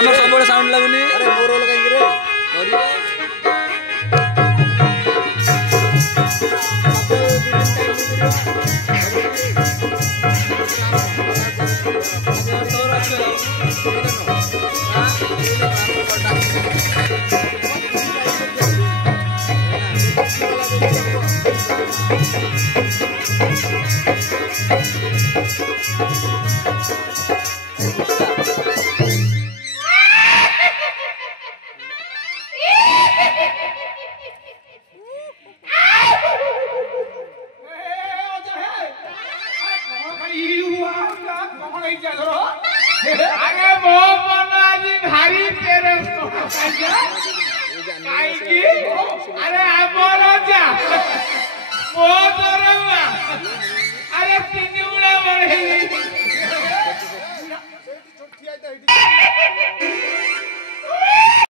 ଆମର ସବୁବେଳେ ସାଉଣ୍ଡ ଲାଗୁନି। ଆରେ ମୋର କାହିଁକି ରେ କରିବ अरे वो बना जी भारी तेरे अरे बोलो जा वो डरवा अरे तीन गुणा बढ़े